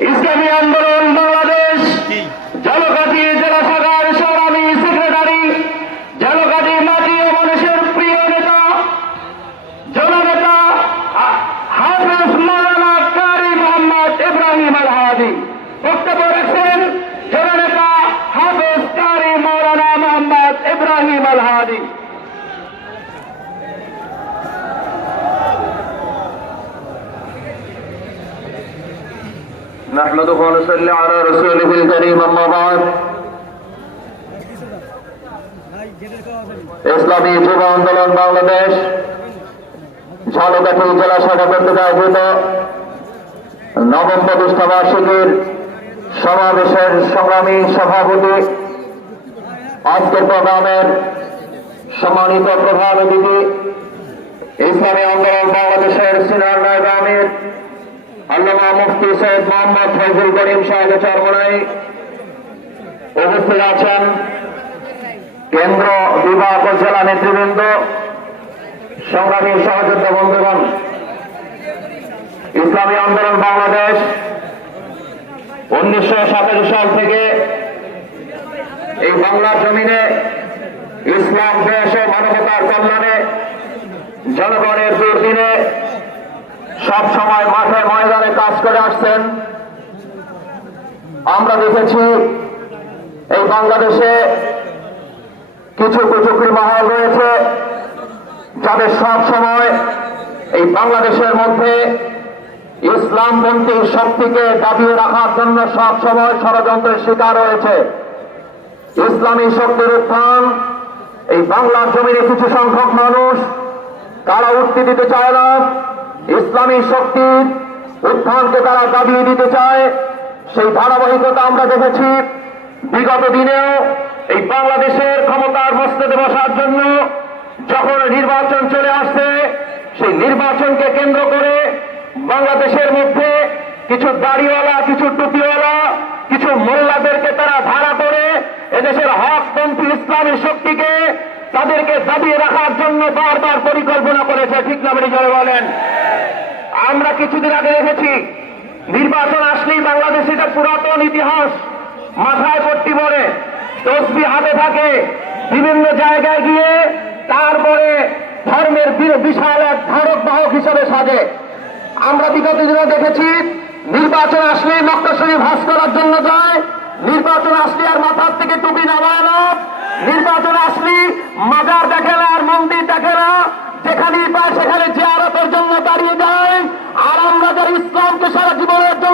ইসলামী আন্দোলন বাংলাদেশ ঝালকাঠি জেলা শাখার সংগ্রামী সেক্রেটারি, ঝালকাঠি মাটি ও মানুষের প্রিয় নেতা জননেতা হাফেজ মাওলানা কারি মোহাম্মদ ইব্রাহিম আল হাদি। বক্তব্য রাখছেন জননেতা হাফেজ কারি মাওলানা মোহাম্মদ ইব্রাহিম আল হাদি। نحمده ونصلي على رسوله الكريم أما بعد। ইসলামী যুব আন্দোলন বাংলাদেশ ঝালকাঠি জেলা শাখা কর্তৃক আয়োজিত নবম প্রতিষ্ঠা বার্ষিকীর সমাবেশের সংগ্রামী সভাপতি, আজকের প্রোগ্রামের সম্মানিত প্রধান অতিথি, ইসলামী আন্দোলন বাংলাদেশের সিনিয়র নায়েব আমির আল্লামা মুফতি সৈয়দ মোহাম্মদ ফয়জুল করিম সাহেবের চরমনাই উপস্থিত আছেন কেন্দ্র, বিভাগ ও জেলা নেতৃবৃন্দ, সংগ্রামী সহযোদ্ধা বন্ধুগণ। ইসলামী আন্দোলন বাংলাদেশ 1987 সাল থেকে এই বাংলার জমিনে ইসলাম, দেশ ও মানবতার কল্যাণে জনগণের দুর্দিনে সব সময় মাঠে ময়দানে কাজ করে আসছেন। আমরা দেখেছি এই বাংলাদেশে কিছু কুচক্রী মহল রয়েছে যাদের সব সময় এই বাংলাদেশের মধ্যে ইসলামপন্থী শক্তিকে দাবিয়ে রাখার জন্য সব সময় ষড়যন্ত্রের শিকার হয়েছে। ইসলামী শক্তির উত্থান এই বাংলার জমিনে কিছু সংখ্যক মানুষ তারা উঠতে দিতে চায় না, ইসলামী শক্তির উত্থানকে তারা দাবিয়ে দিতে চায়। সেই ধারাবাহিকতা আমরা দেখেছি বিগত দিনেও। এই বাংলাদেশের ক্ষমতার মস্তদে বসার জন্য যখন নির্বাচন চলে আসছে, সেই নির্বাচনকে কেন্দ্র করে বাংলাদেশের মধ্যে কিছু দাড়িওয়ালা, কিছু টুপিওয়ালা, কিছু মোল্লাদেরকে তারা ধারা করে এদেশের হকপন্থী ইসলামী শক্তিকে তাদেরকে দাবিয়ে রাখার জন্য বারবার পরিকল্পনা করেছে। ঠিক না বলে বলেন? আমরা কিছুদিন আগে দেখেছি নির্বাচন আসলেই বাংলাদেশ, এটা পুরাতন ইতিহাস, মাথায় পট্টি পরে তসবিহ হাতে থাকে, বিভিন্ন জায়গায় গিয়ে তারপরে ধর্মের বিশাল এক ধারক বাহক হিসাবে সাজে। আমরা বিগত দিনে দেখেছি নির্বাচন আসলে মক্কা শরীফ ভাস করার জন্য যায়, নির্বাচন আসলে আর মাথার থেকে টুপি নামায় না, নির্বাচন আসলে মাজার দেখে না আর মন্দির দেখে না, যেখানেই পায় সেখানে জিয়ারতের জন্য দাঁড়িয়ে যায়। আর আমরা যারা ইসলামকে সারা জীবনের জন্য